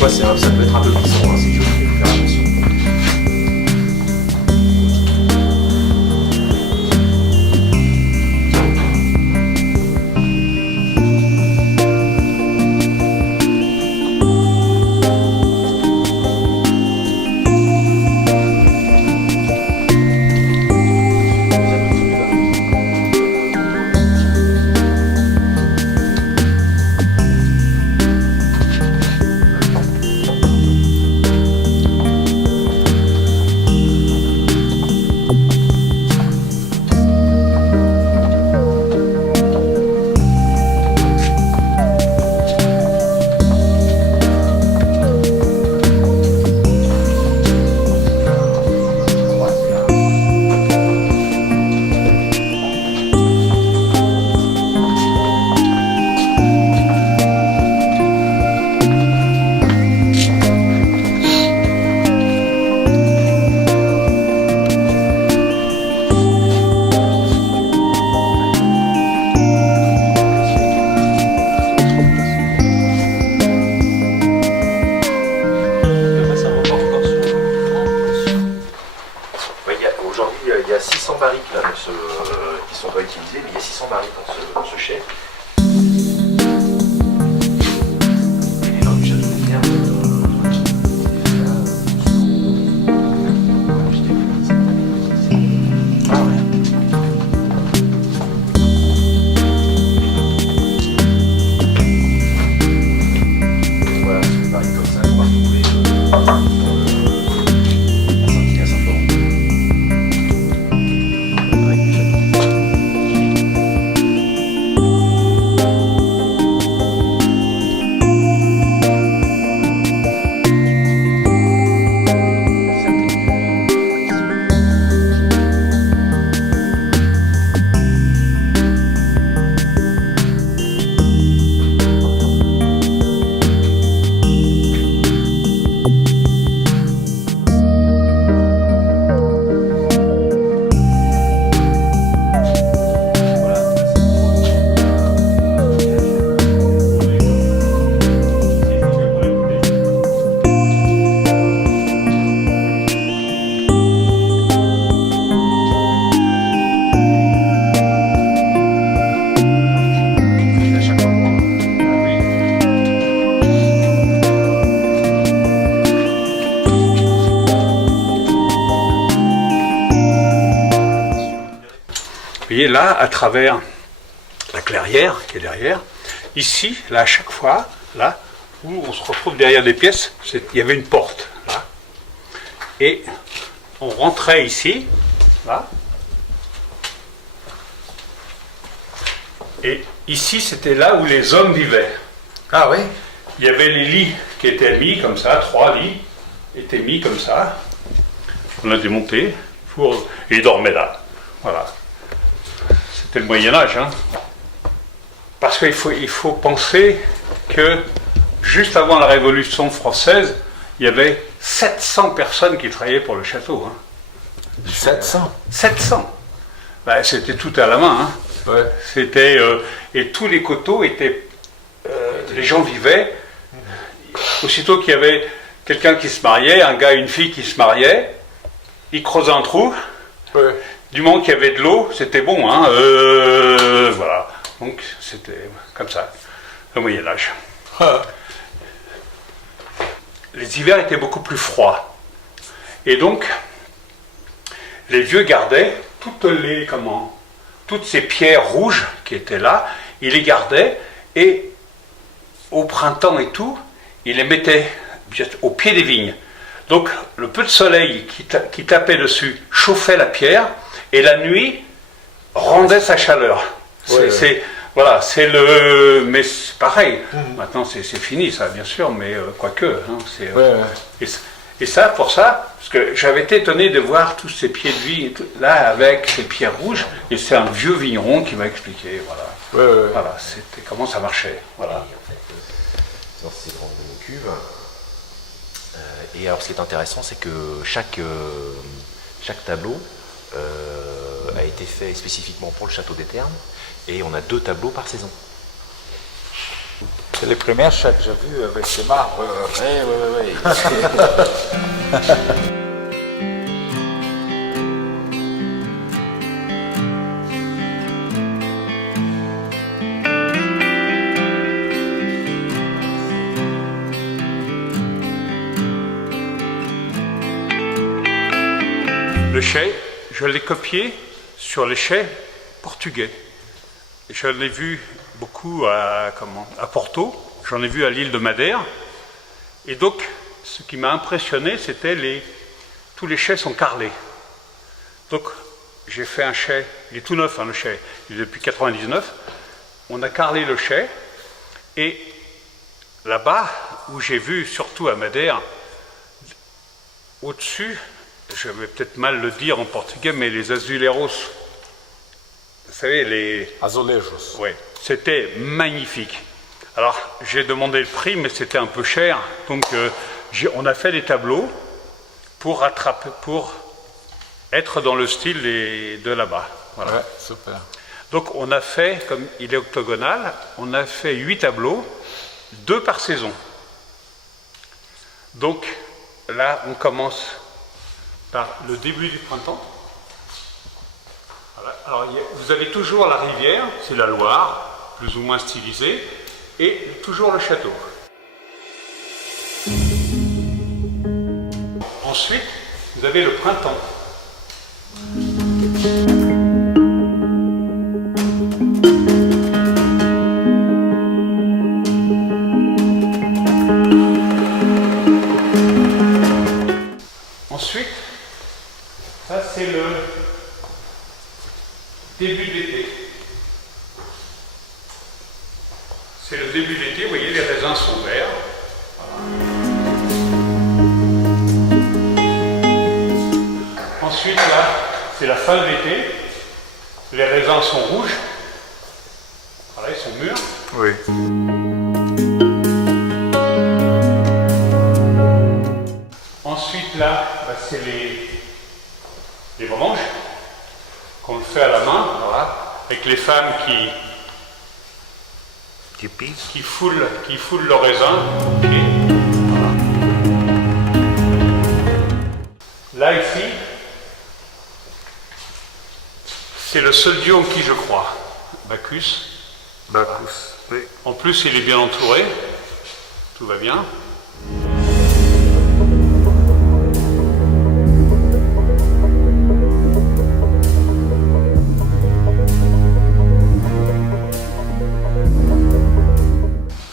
fois, ça peut être un peu glissant, hein, c'est quelque chose qu'il faut faire attention. Aujourd'hui, il y a 600 barriques là, qui sont pas utilisées, mais il y a 600 barriques dans ce chai. Et là, du château de Terre, voilà, c'est des barriques comme ça qu'on va retrouver à Saint-Denis à Saint-Florent. Vous voyez là, à travers la clairière qui est derrière, ici, là, à chaque fois, là, où on se retrouve derrière des pièces, il y avait une porte, là. Et on rentrait ici, là. Et ici, c'était là où les hommes vivaient. Ah oui. Il y avait les lits qui étaient mis comme ça, 3 lits étaient mis comme ça. On a démonté, et ils dormaient là. Voilà. C'était le Moyen-Âge, hein. Parce qu'il faut penser que juste avant la Révolution française, il y avait 700 personnes qui travaillaient pour le château. Hein. 700. 700. Ben, c'était tout à la main. Hein. Ouais. C'était, et tous les coteaux étaient... les gens vivaient. Aussitôt qu'il y avait quelqu'un qui se mariait, un gars et une fille qui se mariaient, ils creusaient un trou. Ouais. Du moment qu'il y avait de l'eau, c'était bon, hein. Voilà. Donc c'était comme ça, le Moyen-Âge. Ah. Les hivers étaient beaucoup plus froids. Et donc, les vieux gardaient toutes ces pierres rouges qui étaient là, ils les gardaient, et au printemps et tout, ils les mettaient au pied des vignes. Donc, le peu de soleil qui tapait dessus chauffait la pierre, et la nuit rendait sa chaleur. Voilà, c'est le... Mais c'est pareil. Maintenant, c'est fini, ça, bien sûr, mais quoique. Hein, et ça, pour ça, parce que j'avais été étonné de voir tous ces pieds de vigne, là, avec ces pierres rouges, et c'est un vieux vigneron qui m'a expliqué, voilà. Voilà, c'était comment ça marchait. Voilà. Et en fait, dans ces grandes cuves, et alors ce qui est intéressant, c'est que chaque tableau a été fait spécifiquement pour le château des Ternes, et on a 2 tableaux par saison. C'est les premières chais que j'ai vues avec ces marbres. Oui. Le chai, je l'ai copié sur les chais portugais. Je l'ai vu beaucoup à Porto, j'en ai vu à l'île de Madère. Et donc, ce qui m'a impressionné, c'était tous les chais sont carrelés. Donc, j'ai fait un chai, il est tout neuf, le chai, il est depuis 99. On a carrelé le chai, et là-bas, où j'ai vu, surtout à Madère, au-dessus, je vais peut-être mal le dire en portugais, mais les azuleros, vous savez, les... Azulejos. Oui, c'était magnifique. Alors, j'ai demandé le prix, mais c'était un peu cher. Donc, on a fait des tableaux pour être dans le style de là-bas. Voilà. Ouais, super. Donc, on a fait, comme il est octogonal, on a fait 8 tableaux, 2 par saison. Donc, là, on commence par le début du printemps. Voilà. Alors, vous avez toujours la rivière, c'est la Loire, plus ou moins stylisée, et toujours le château. Ensuite, vous avez le printemps. Ensuite, ça c'est le début de l'été. C'est le début de l'été, vous voyez, les raisins sont verts. Ensuite, là, c'est la fin de l'été. Les raisins sont rouges. Voilà, ils sont mûrs. Oui. Ensuite, là, c'est les vendanges qu'on le fait à la main, voilà, avec les femmes qui foulent le raisin. Okay. Voilà. Là, ici, c'est le seul dieu en qui je crois, Bacchus. Bacchus, oui. En plus, il est bien entouré, tout va bien.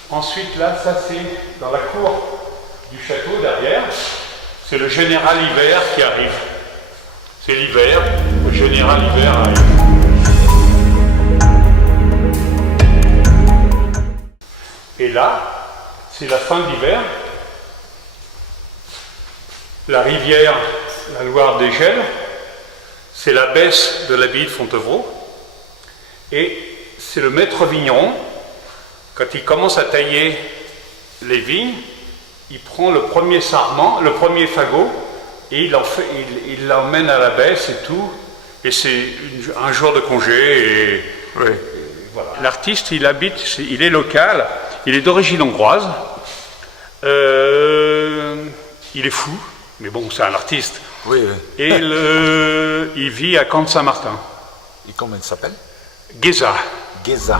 Ensuite, là, ça c'est dans la cour du château derrière. C'est le général hiver qui arrive. C'est l'hiver, le général hiver arrive. Et là, c'est la fin d'hiver. La rivière, la Loire dégèle. C'est la baisse de l'abbaye de Fontevraud. Et c'est le maître vigneron. Quand il commence à tailler les vignes, il prend le premier sarment, le premier fagot, et il l'emmène à la baisse et tout. Et c'est un jour de congé. Oui. Et voilà. L'artiste, il est local, il est d'origine hongroise. Il est fou, mais bon, c'est un artiste. Oui, oui. Et il vit à Camp de Saint-Martin. Et comment il s'appelle? Géza. Géza.